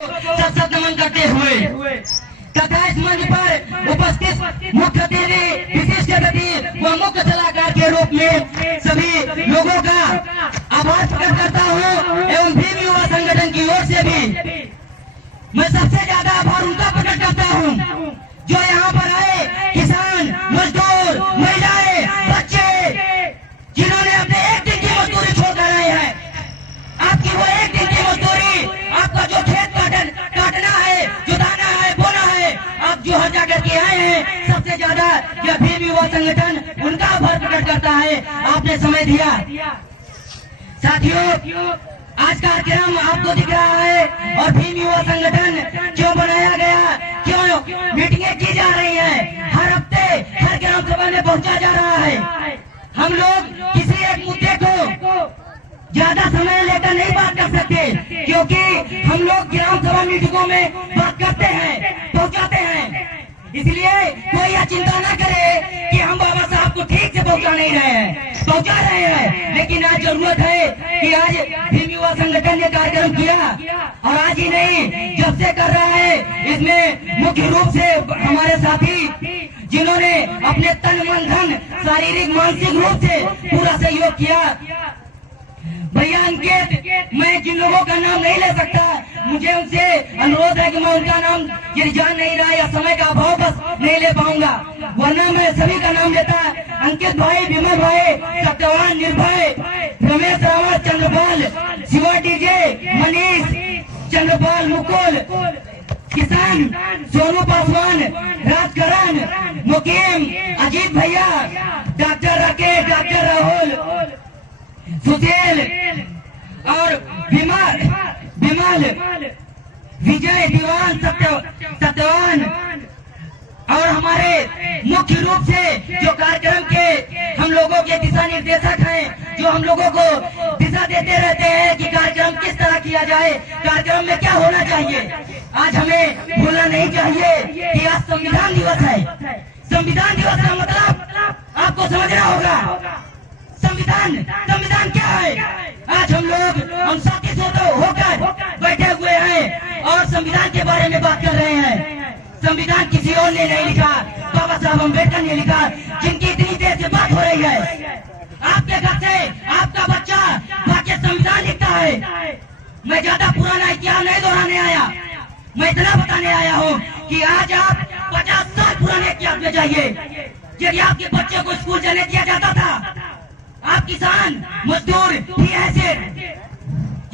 सशक्त नमन करते हुए तथा इस मंच पर उपस्थित मुख्य अतिथि विशिष्ट अतिथि व मुख्य सलाहकार के रूप में सभी लोगों का आभार प्रकट करता हूं एवं भीम युवा संगठन की ओर से भी मैं सबसे ज्यादा आभार उनका प्रकट करता हूं जो यहाँ पर आए किसान, मजदूर, महिलाएं, बच्चे जिन्होंने अपने एक दिन की मजदूरी छोड़कर आए हैं। आपकी वो एक दिन की मजदूरी, आपका जो खेत काटना है, जुताना है, बोना है, आप जो हर जाकर के आए हैं, सबसे ज्यादा यह भीम युवा संगठन उनका आभार प्रकट करता है। आपने समय दिया। साथियों, आज कार्यक्रम आपको दिख रहा है और भीम युवा संगठन क्यों बनाया गया, क्यों मीटिंगें की जा रही हैं, हर हफ्ते हर ग्राम सभा में पहुंचा जा रहा है। हम लोग किसी एक मुद्दे को ज्यादा समय लेकर नहीं बात कर सकते क्योंकि हम लोग ग्राम सभा मीटिंगों में बात करते हैं, पहुंचाते हैं। इसलिए कोई यह चिंता न करे कि हम बाबा साहब को ठीक से पहुंचा नहीं रहे हैं, पहुंचा रहे हैं। लेकिन आज जरूरत है कि आज भीम युवा संगठन ने कार्यक्रम किया और आज ही नहीं, जब से कर रहा है, इसमें मुख्य रूप से हमारे साथी जिन्होंने अपने तन मन धन शारीरिक मानसिक रूप से पूरा सहयोग किया। भैया अंकित, मैं जिन लोगों का नाम नहीं ले सकता, मुझे उनसे अनुरोध है कि मैं उनका नाम यदि जान नहीं रहा या समय का अभाव बस नहीं ले पाऊंगा, वरना मैं सभी का नाम लेता। अंकित भाई, विमल भाई, सत्यवान, निर्भय, रमेश रावत, चंद्रपाल, शिवा डीजे, मनीष, चंद्रपाल, मुकुल, किसान, सोनू पासवान, राजकरण, मुकीम, अजीत भैया, डॉक्टर राकेश, डॉक्टर राहुल, सुशील और विमल, विजय, दीवान, सत्यवान और हमारे मुख्य रूप से जो कार्यक्रम के हम लोगों के दिशा निर्देशक हैं, जो हम लोगों को दिशा देते रहते हैं कि कार्यक्रम किस तरह किया जाए, कार्यक्रम में क्या होना चाहिए। आज हमें भूलना नहीं चाहिए कि आज संविधान दिवस है। संविधान दिवस का मतलब आपको समझना होगा। संविधान क्या है? आज हम साथी होकर बैठे हुए हैं और संविधान के बारे में बात कर रहे हैं। संविधान किसी और ने नहीं लिखा, बाबा साहब अम्बेडकर ने लिखा, जिनकी इतनी देर से बात हो रही है। आपके घर से आपका बच्चा जाके संविधान लिखता है। मैं ज्यादा पुराना इतिहास नहीं दोहराने आया, मैं इतना बताने आया हूँ कि आज आप 50 साल पुराने इतिहास में जाइए। यदि आपके बच्चे को स्कूल जाने दिया जाता था, आप किसान, मजदूर भी ऐसे,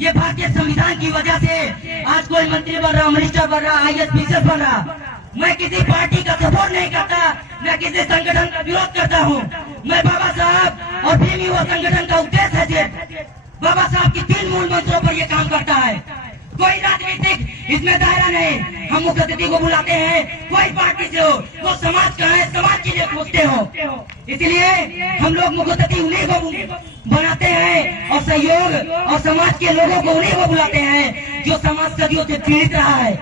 ये भारतीय संविधान की वजह से आज कोई मंत्री बन रहा, मिनिस्टर बन रहा, IAS PCS बन रहा। मैं किसी पार्टी का सपोर्ट नहीं करता, मैं किसी संगठन का विरोध करता हूँ। मैं बाबा साहब और भीम युवा संगठन का उद्देश्य है सिर्फ बाबा साहब की 3 मूल मंत्रों पर ये काम करता है। कोई राजनीतिक इसमें दायरा नहीं। हम मुख्य अतिथि को बुलाते हैं, कोई पार्टी से हो, वो समाज का है, समाज के लिए पूछते हो। इसलिए हम लोग मुख्य अतिथि उन्हीं को बनाते हैं और सहयोग और समाज के लोगों को उन्हीं को बुलाते हैं जो समाज सदियों से पीड़ित रहा है।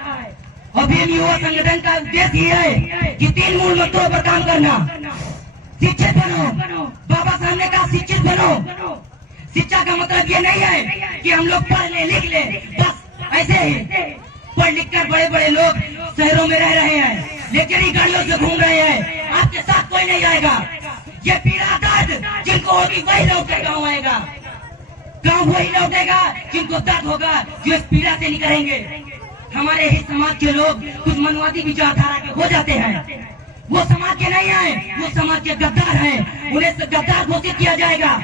और भीम युवा संगठन का उद्देश्य ये है कि 3 मूल मंत्रों पर काम करना। शिक्षित बनो, बाबा साहब ने कहा शिक्षित बनो। शिक्षा का मतलब ये नहीं है कि हम लोग पढ़ ले, लिख ले, बस ऐसे ही पढ़ लिख कर बड़े बड़े लोग शहरों में रह रहे हैं, लेकिन गाड़ियों से घूम रहे हैं। आपके साथ कोई नहीं आएगा। ये पीड़ा दर्द जिनको होगी वही लौट कर गाँव आएगा। गाँव वही लौटेगा जिनको दर्द होगा, जो इस पीड़ा से निकलेंगे। हमारे ही समाज के लोग कुछ मनवादी विचारधारा के हो जाते हैं, वो समाज के नहीं आए, वो समाज के गद्दार हैं, उन्हें गद्दार घोषित किया जाएगा।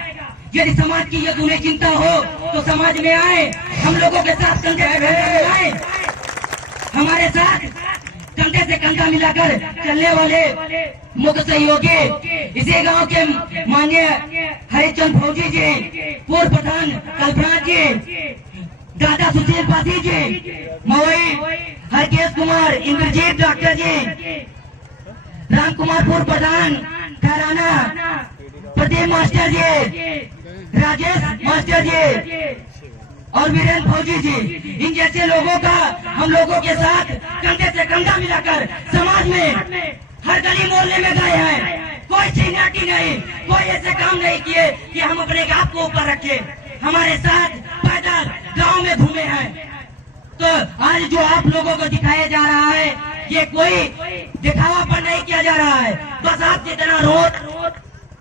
यदि समाज की यदि उन्हें चिंता हो तो समाज में आए, हम लोगों के साथ कंधे से कंधा मिलाए, हमारे साथ कंधे से कंधा मिलाकर चलने वाले मुख्य सहयोगी इसी गांव के माननीय हरिचंद फौजी जी, पूर्व प्रधान कल्पना जी, दादा सुशील पासी जी, मवई हरकेश कुमार, इंद्रजीत डॉक्टर जी, राम कुमार पूर्व प्रधान खैराना, प्रदीप मास्टर जी, राजेश मास्टर जी और वीरेंद्र फौजी जी, इन जैसे लोगों का हम लोगों के साथ कंधे से कंधा मिलाकर समाज में हर गली मोहल्ले में गए हैं। कोई सीनियरिटी नहीं, कोई ऐसे काम नहीं किए कि हम अपने आप को ऊपर रखे। हमारे साथ पैदल गांव में घूमे हैं। तो आज जो आप लोगों को दिखाया जा रहा है ये कोई दिखावा पर नहीं किया जा रहा है। बस आप जितना रोज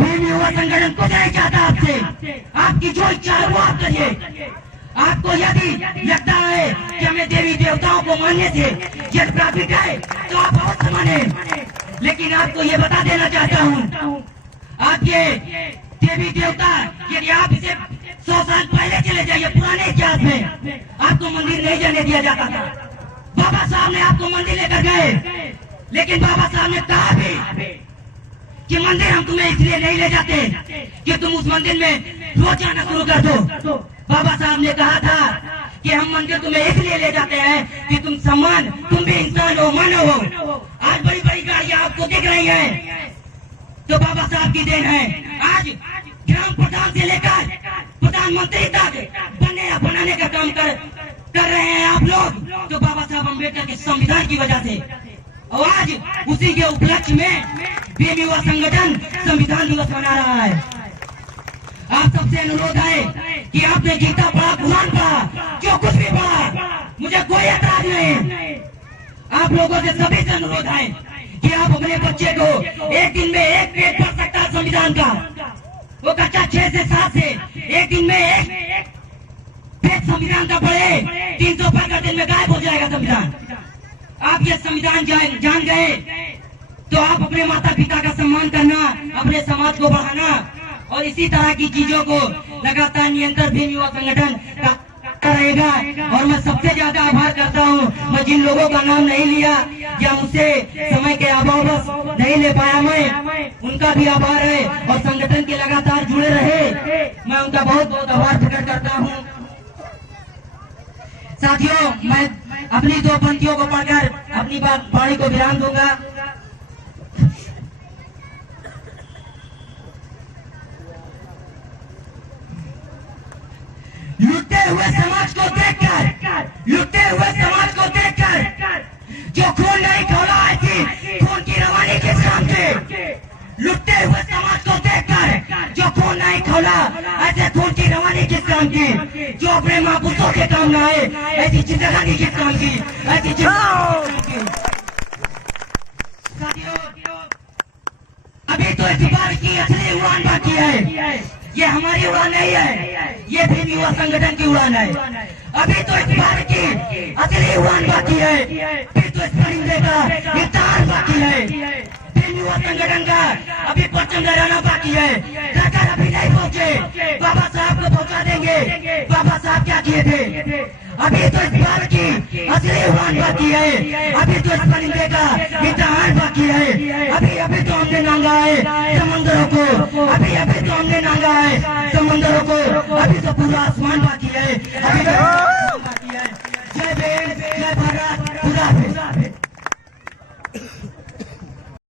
भीम युवा संगठन कुछ नहीं चाहता आपसे, आपकी जो इच्छा है वो आप करिए। आपको यदि लगता है कि हमें देवी देवताओं को मानने से यदि प्रॉफिट है तो आप अवश्य माने, लेकिन आपको ये बता देना चाहता हूँ आपके देवी देवता यदि आप इसे 100 साल पहले चले जाइए पुराने इतिहास में आपको मंदिर नहीं जाने दिया जाता था। बाबा साहब ने आपको मंदिर लेकर गए, लेकिन बाबा साहब ने कहा भी कि मंदिर हम तुम्हें इसलिए नहीं ले जाते कि तुम उस मंदिर में रोज जाना शुरू कर दो। बाबा साहब ने कहा था कि हम मंदिर तुम्हें इसलिए ले जाते हैं कि तुम भी इंसान हो, मानव हो। आज बड़ी बड़ी गाड़ियां आपको दिख रही हैं तो बाबा साहब की देन है। आज ग्राम प्रधान से लेकर प्रधानमंत्री तक बनाने का काम कर रहे हैं आप लोग, तो बाबा साहब अम्बेडकर के संविधान की वजह से। और आज उसी के उपलक्ष्य में भीम युवा संगठन संविधान दिवस मना रहा है। आप सबसे अनुरोध है कि आपने गीता पढ़ा, कुरान पढ़ा, जो कुछ भी पढ़ा, मुझे कोई ऐतराज नहीं। आप लोगों से सभी से अनुरोध है कि आप अपने बच्चे को एक दिन में एक पेज पढ़ सकता है संविधान का, वो कक्षा 6 से 7 से एक दिन में एक पेज संविधान का पढ़े, 365 दिन में गायब हो जाएगा संविधान। आप ये संविधान जान गए तो आप अपने माता पिता का सम्मान करना, अपने समाज को बढ़ाना और इसी तरह की चीजों को लगातार नियंत्रण भीम युवा संगठन रहेगा। और मैं सबसे ज्यादा आभार करता हूँ, मैं जिन लोगों का नाम नहीं लिया या मुझसे समय के अभाव बस नहीं ले पाया, मैं उनका भी आभार है और संगठन के लगातार जुड़े रहे, मैं उनका बहुत बहुत आभार प्रकट करता हूँ। साथियों, मैं अपनी 2 पंक्तियों को पढ़कर अपनी वाणी को विराम दूंगा। लुटते हुए समाज को देखकर जो खून नहीं खौला ऐसी खून की रवानी किस काम की। लुटते हुए समाज को देखकर जो खून नहीं खौला ऐसे खून की रवानी किस काम की। जो अपने महबूसों के काम न आए ऐसी जिंदगानी किस काम की, ऐसी जिंदगी। अभी तो इस बार की असली उड़ान बाकी है, ये हमारी उड़ान नहीं है, ये भीम युवा संगठन की उड़ान है। अभी तो इस बार की असली उड़ान बाकी है, फिर तो इस परिंदे का इम्तिहान बाकी है। भीम युवा संगठन का अभी परचम लहराना बाकी है, सरकार अभी नहीं पहुँचे, बाबा साहब को पहुँचा देंगे। बाबा साहब क्या किए थे, अभी तो इस बार की असली उड़ान बाकी है, अभी तो इस परिंदे का इम्तिहान बाकी है। अभी तो हमने नांगा है समंदरों को, अभी तो हमने नांगा है समंदरों को, अभी तो पूरा आसमान बाकी है, अभी तो बाकी है। जय भीम, जय भारत।